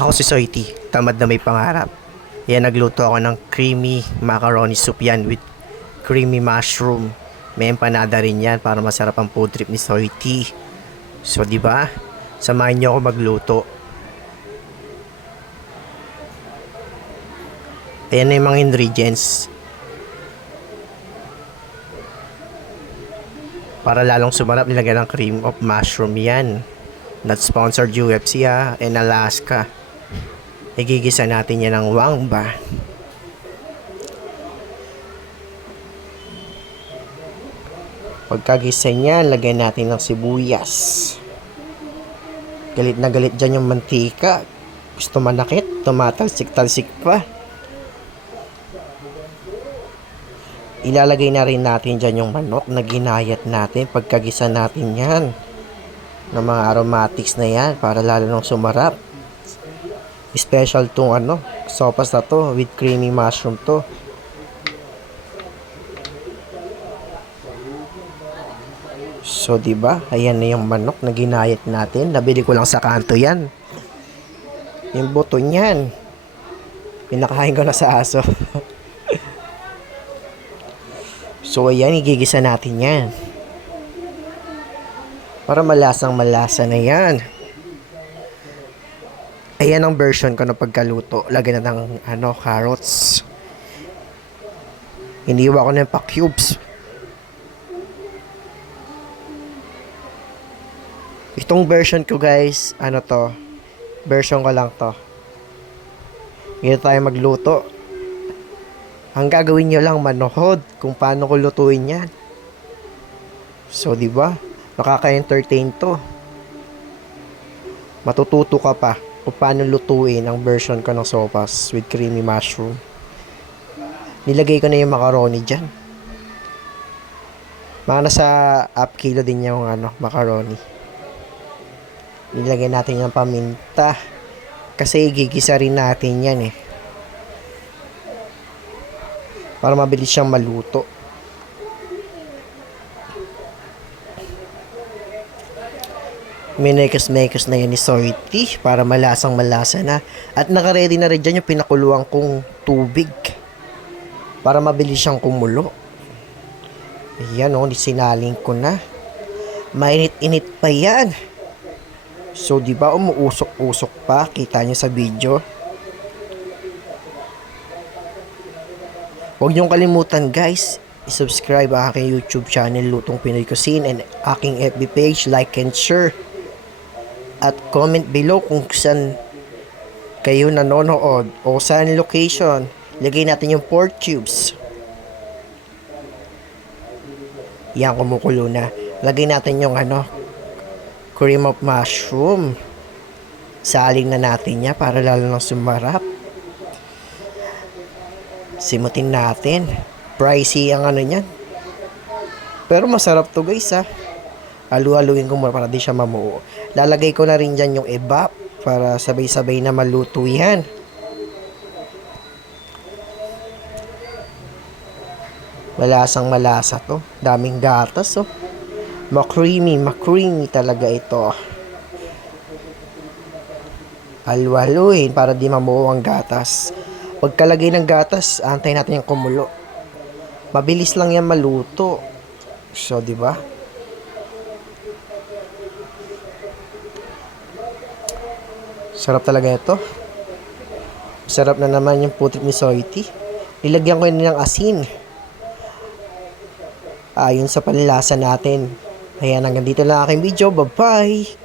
Ako si Soiti, tamad na may pangarap. Yan, nagluto ako ng creamy macaroni soup yan with creamy mushroom. May empanada rin yan para masarap ang food trip ni Soiti. So, di ba? Samahan niyo ako magluto. Ayan na yung mga ingredients. Para lalong sumarap, nilagyan ng cream of mushroom yan. Not sponsored UFC in Alaska. Igigisa natin yan ng wangba. Pagkagisa niyan, lagyan natin ng sibuyas. Galit na galit dyan yung mantika. Gusto manakit, tumatalsik-talsik pa. Ilalagay na rin natin dyan yung manok na ginayat natin. Pagkagisa natin yan ng mga aromatics na yan para lalo nang sumarap. Special tong sopas na to with creamy mushroom to. So, diba? Ayan na yung manok na ginayat natin. Nabili ko lang sa kanto yan. Yung buto niyan, pinakain ko na sa aso. So, ayan, igigisa natin yan. Para malasang malasa na yan. Ayan ang version ko ng pagkaluto. Lagyan na ng carrots. Iniwa ko na yung pa-cubes. Itong version ko guys, version ko lang to. Ngayon tayo magluto. Ang gagawin nyo lang manood kung paano ko lutuin yan. So, di ba? Nakaka-entertain to. Matututo ka pa kung paano lutuin ang version ko ng sopas with creamy mushroom. Nilagay ko na yung macaroni dyan. Mga nasa half kilo din yung macaroni. Nilagay natin yung paminta. Kasi igigisa rin natin yan para mabilis siyang maluto. Minekos-mekos na yan ni Soiti para malasang malasa na. At nakaready na rin dyan yung pinakuluan kong tubig para mabilis siyang kumulo. Ayan sinaling ko na. Mainit-init pa yan. So, di ba umuusok-usok pa? Kita nyo sa video. Huwag niyong kalimutan guys, i-subscribe ang aking YouTube channel Lutong Pinoy Cuisine and aking FB page, like and share. At comment below kung saan kayo nanonood o saan location. Lagay natin yung pork cubes. Yan, kumukulo na. Lagay natin yung cream of mushroom. Saling na natin yan para lalo nang sumarap. Simutin natin. Pricey ang niyan. Pero masarap to guys Halu-haluin ko muna para di siya mamuo. Lalagay ko na rin dyan yung evap para sabay-sabay na maluto yan. Malasang malasa to. Daming gatas Ma-creamy talaga ito. Halu-haluin para di mamuo ang gatas. Pagkalagay ng gatas, antayin natin yung kumulo. Mabilis lang yan maluto. So, di ba? Sarap talaga ito. Sarap na naman yung putik ni Soiti. Nilagyan ko yun ng asin. Ayon sa panlasa natin. Ayan, hanggang dito lang aking video. Bye-bye!